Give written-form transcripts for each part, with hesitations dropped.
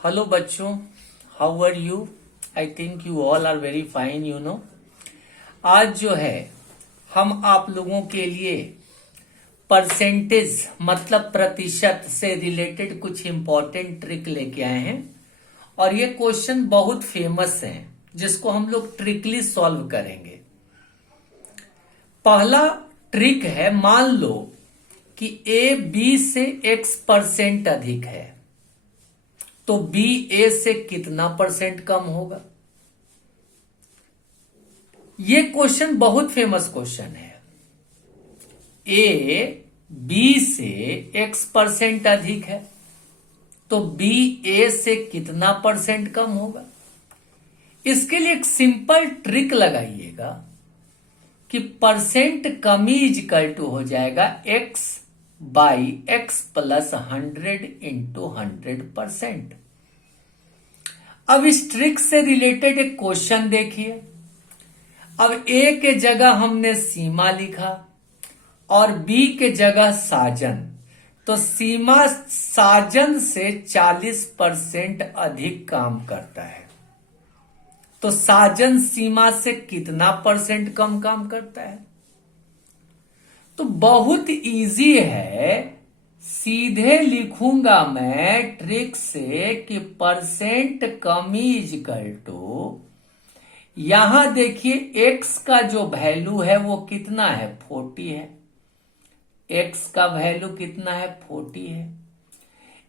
Hello बच्चों, how are you? I think you all are very fine, you know. आज जो है हम आप लोगों के लिए परसेंटेज मतलब प्रतिशत से रिलेटेड कुछ इंपॉर्टेंट ट्रिक लेके आए हैं और ये क्वेश्चन बहुत फेमस है जिसको हम लोग ट्रिकली सॉल्व करेंगे। पहला ट्रिक है, मान लो कि ए बी से x% अधिक है तो बी ए से कितना परसेंट कम होगा। ये क्वेश्चन बहुत फेमस क्वेश्चन है। ए बी से x% अधिक है तो बी ए से कितना परसेंट कम होगा। इसके लिए एक सिंपल ट्रिक लगाइएगा कि परसेंट कमी इजकल टू हो जाएगा x by x plus 100 into 100%। अब इस ट्रिक से रिलेटेड एक क्वेश्चन देखिए। अब ए के जगह हमने सीमा लिखा और बी के जगह साजन, तो सीमा साजन से 40% अधिक काम करता है तो साजन सीमा से कितना परसेंट कम काम करता है। तो बहुत इजी है, सीधे लिखूंगा मैं ट्रिक से कि परसेंट कमी इजकल टू, यहां देखिए x का जो वैल्यू है वो कितना है, 40 है। x का वैल्यू कितना है, 40 है।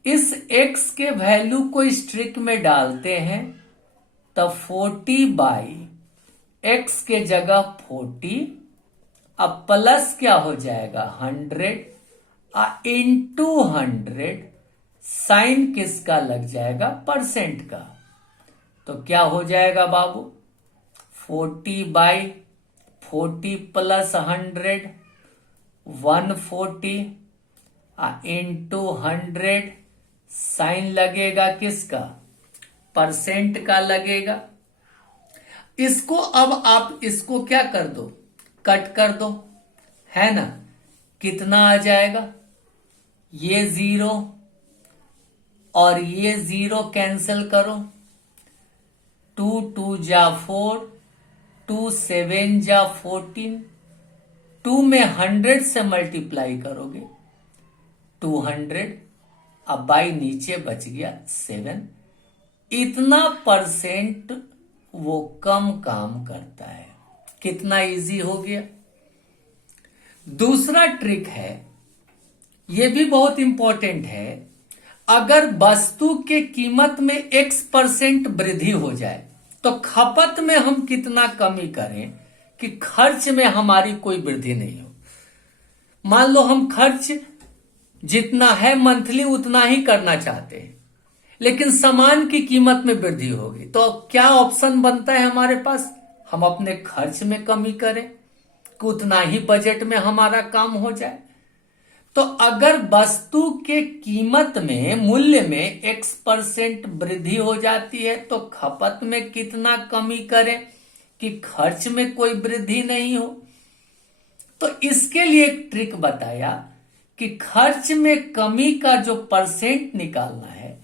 इस x के वैल्यू को इस ट्रिक में डालते हैं तब 40 बाई x के जगह 40, अब प्लस क्या हो जाएगा 100 इंटू 100, साइन किसका लग जाएगा, परसेंट का। तो क्या हो जाएगा बाबू, 40 बाई 40 प्लस 100 140 इंटू 100, साइन लगेगा किसका, परसेंट का लगेगा। इसको अब आप इसको क्या कर दो, कट कर दो, है ना। कितना आ जाएगा, ये 0 और ये 0 कैंसिल करो, 2 2 जा 4, 2 7 जा 14, 2 में 100 से मल्टीप्लाई करोगे 200, अब बाई नीचे बच गया 7। इतना परसेंट वो कम काम करता है। कितना इजी हो गया। दूसरा ट्रिक है, यह भी बहुत इंपॉर्टेंट है। अगर वस्तु के कीमत में x% वृद्धि हो जाए तो खपत में हम कितना कमी करें कि खर्च में हमारी कोई वृद्धि नहीं हो। मान लो हम खर्च जितना है मंथली उतना ही करना चाहते हैं लेकिन सामान की कीमत में वृद्धि होगी, तो क्या ऑप्शन बनता है हमारे पास, हम अपने खर्च में कमी करें कि उतना ही बजट में हमारा काम हो जाए। तो अगर वस्तु के कीमत में मूल्य में x% वृद्धि हो जाती है तो खपत में कितना कमी करें कि खर्च में कोई वृद्धि नहीं हो। तो इसके लिए एक ट्रिक बताया कि खर्च में कमी का जो परसेंट निकालना है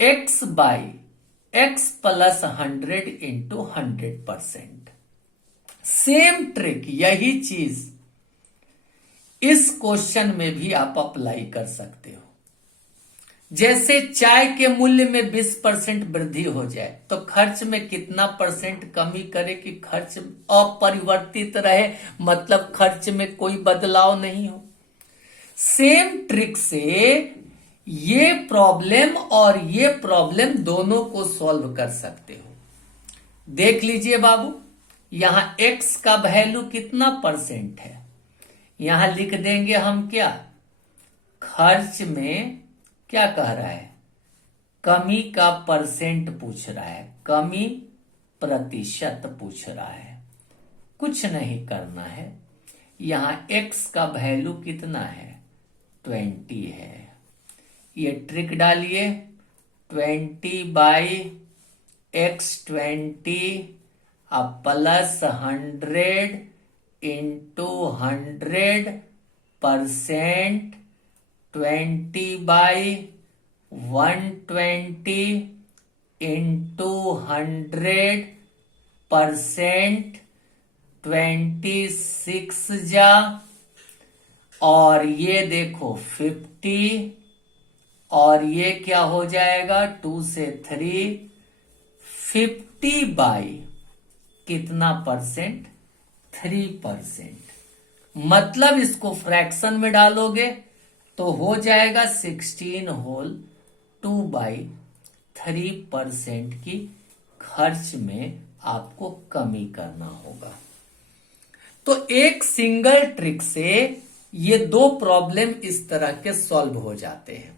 x by x plus 100 into 100%। Same trick, यही चीज इस क्वेश्चन में भी आप अप्लाई कर सकते हो। जैसे चाय के मूल्य में 20% वृद्धि हो जाए तो खर्च में कितना परसेंट कमी करे कि खर्च अपरिवर्तित रहे, मतलब खर्च में कोई बदलाव नहीं हो। सेम ट्रिक से ये प्रॉब्लम और ये प्रॉब्लम दोनों को सॉल्व कर सकते हो। देख लीजिए बाबू, यहां x का वैल्यू कितना परसेंट है, यहां लिख देंगे हम क्या, खर्च में क्या कह रहा है, कमी का परसेंट पूछ रहा है, कमी प्रतिशत पूछ रहा है। कुछ नहीं करना है, यहां x का वैल्यू कितना है, 20 है। ये ट्रिक डालिए, 20 बाई x20 अब प्लस 100 इंटू 100%, 20 बाई 120 इंटू 100%, 26 जा, और ये देखो 50, और ये क्या हो जाएगा 2 से 3, 50 बाई कितना परसेंट, 3%। मतलब इसको फ्रैक्शन में डालोगे तो हो जाएगा 16 होल 2/3% की खर्च में आपको कमी करना होगा। तो एक सिंगल ट्रिक से ये 2 प्रॉब्लम इस तरह के सॉल्व हो जाते हैं।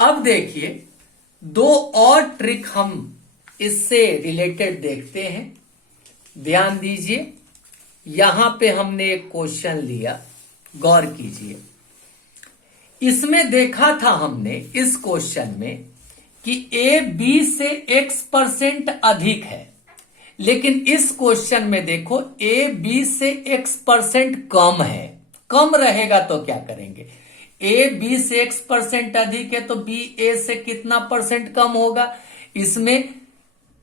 अब देखिए 2 और ट्रिक हम इससे रिलेटेड देखते हैं। ध्यान दीजिए, यहां पे हमने एक क्वेश्चन लिया, गौर कीजिए। इसमें देखा था हमने इस क्वेश्चन में कि ए बी से x% अधिक है, लेकिन इस क्वेश्चन में देखो ए बी से x% कम है। कम रहेगा तो क्या करेंगे, ए बी से x% अधिक है तो बी ए से कितना परसेंट कम होगा। इसमें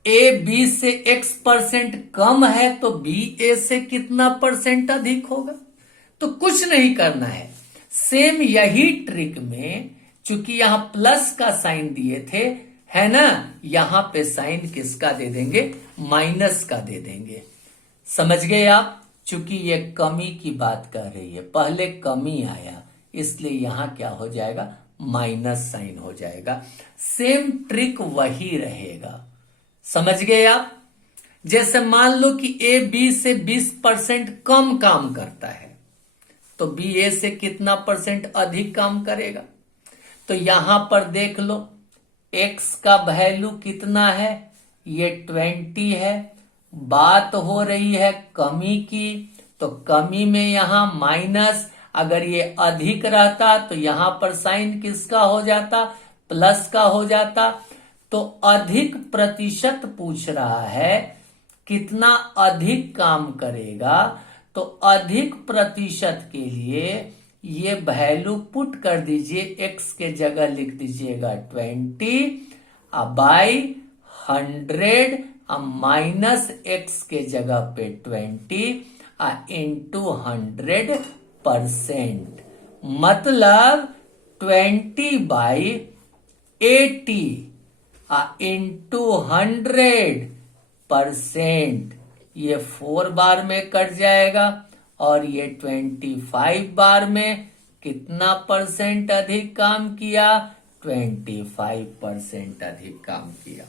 ए बी से x% कम है तो बी ए से कितना परसेंट अधिक होगा। तो कुछ नहीं करना है, सेम यही ट्रिक में, चूंकि यहां प्लस का साइन दिए थे, है ना, यहां पे साइन किसका दे देंगे, माइनस का दे देंगे। समझ गए आप, चूंकि ये कमी की बात कर रही है, पहले कमी आया इसलिए यहां क्या हो जाएगा, माइनस साइन हो जाएगा। सेम ट्रिक वही रहेगा। समझ गए आप। जैसे मान लो कि ए बी से 20% कम काम करता है तो बी ए से कितना परसेंट अधिक काम करेगा। तो यहां पर देख लो एक्स का वैल्यू कितना है, ये 20 है। बात हो रही है कमी की, तो कमी में यहां माइनस, अगर ये अधिक रहता तो यहां पर साइन किसका हो जाता, प्लस का हो जाता। तो अधिक प्रतिशत पूछ रहा है, कितना अधिक काम करेगा, तो अधिक प्रतिशत के लिए ये वैल्यू पुट कर दीजिए, एक्स के जगह लिख दीजिएगा 20 बाई 100 माइनस एक्स के जगह पे 20 इंटू 100%, मतलब 20/80 इंटू 100%। ये 4 बार में कट जाएगा और ये 25 बार में कितना परसेंट अधिक काम किया, 25% अधिक काम किया।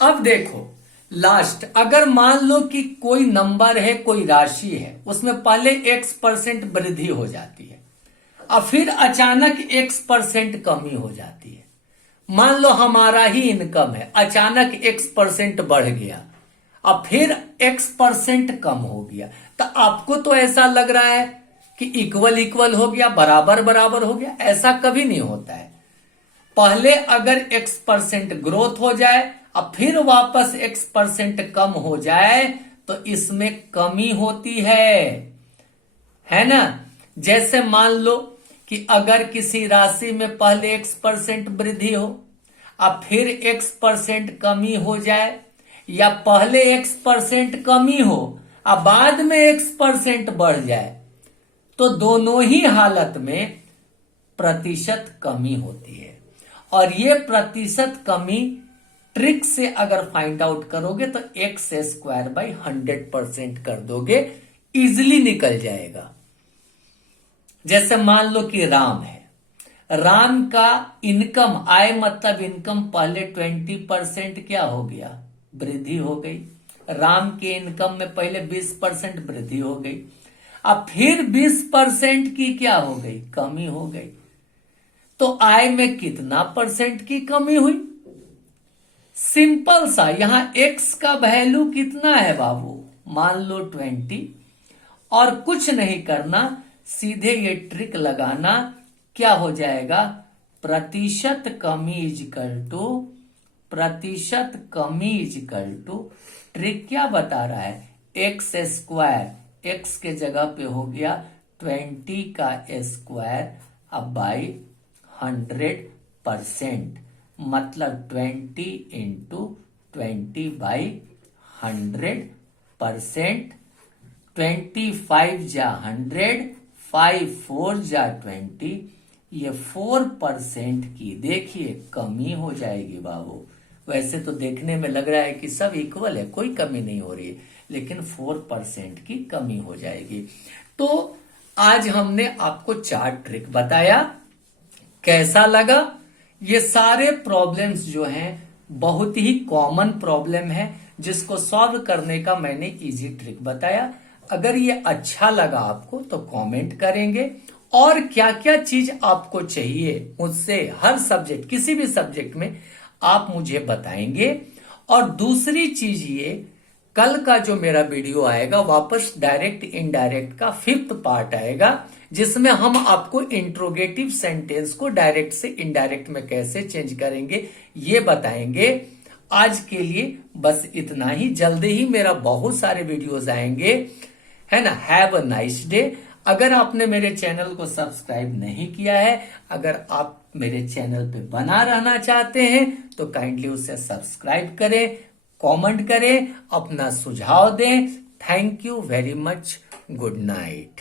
अब देखो लास्ट, अगर मान लो कि कोई नंबर है, कोई राशि है, उसमें पहले x% वृद्धि हो जाती है और फिर अचानक x% कमी हो जाती है। मान लो हमारा ही इनकम है, अचानक x% बढ़ गया और फिर x% कम हो गया, तो आपको तो ऐसा लग रहा है कि इक्वल इक्वल हो गया, बराबर बराबर हो गया। ऐसा कभी नहीं होता है। पहले अगर x% ग्रोथ हो जाए और फिर वापस x% कम हो जाए तो इसमें कमी होती है ना। जैसे मान लो कि अगर किसी राशि में पहले x% वृद्धि हो और फिर x% कमी हो जाए, या पहले x% कमी हो और बाद में x% बढ़ जाए, तो दोनों ही हालत में प्रतिशत कमी होती है। और ये प्रतिशत कमी ट्रिक से अगर फाइंड आउट करोगे तो x²/100% कर दोगे, इजिली निकल जाएगा। जैसे मान लो कि राम है, राम का इनकम, आय मतलब इनकम, पहले 20% क्या हो गया, वृद्धि हो गई। राम के इनकम में पहले 20% वृद्धि हो गई, अब फिर 20% की क्या हो गई, कमी हो गई। तो आय में कितना परसेंट की कमी हुई। सिंपल सा, यहां x का वैल्यू कितना है बाबू, मान लो 20, और कुछ नहीं करना, सीधे ये ट्रिक लगाना, क्या हो जाएगा, प्रतिशत कमी इजकल टू ट्रिक क्या बता रहा है, x², x के जगह पे हो गया 20 का स्क्वायर अब बाई 100%, मतलब 20 इंटू 20/100%। 25 जा 100, 5 4 जा 20, ये 4% की देखिए कमी हो जाएगी बाबू। वैसे तो देखने में लग रहा है कि सब इक्वल है, कोई कमी नहीं हो रही है, लेकिन 4% की कमी हो जाएगी। तो आज हमने आपको 4 ट्रिक बताया, कैसा लगा? ये सारे प्रॉब्लम्स जो हैं बहुत ही कॉमन प्रॉब्लम है, जिसको सॉल्व करने का मैंने इजी ट्रिक बताया। अगर ये अच्छा लगा आपको तो कमेंट करेंगे, और क्या क्या चीज आपको चाहिए मुझसे हर सब्जेक्ट, किसी भी सब्जेक्ट में आप मुझे बताएंगे। और दूसरी चीज ये, कल का जो मेरा वीडियो आएगा वापस डायरेक्ट इनडायरेक्ट का 5th पार्ट आएगा, जिसमें हम आपको इंट्रोगेटिव सेंटेंस को डायरेक्ट से इनडायरेक्ट में कैसे चेंज करेंगे ये बताएंगे। आज के लिए बस इतना ही, जल्दी ही मेरा बहुत सारे वीडियोस आएंगे, है ना। Have a nice day. अगर आपने मेरे चैनल को सब्सक्राइब नहीं किया है, अगर आप मेरे चैनल पे बना रहना चाहते हैं तो काइंडली उसे सब्सक्राइब करें, कमेंट करें, अपना सुझाव दें। Thank you very much. Good night.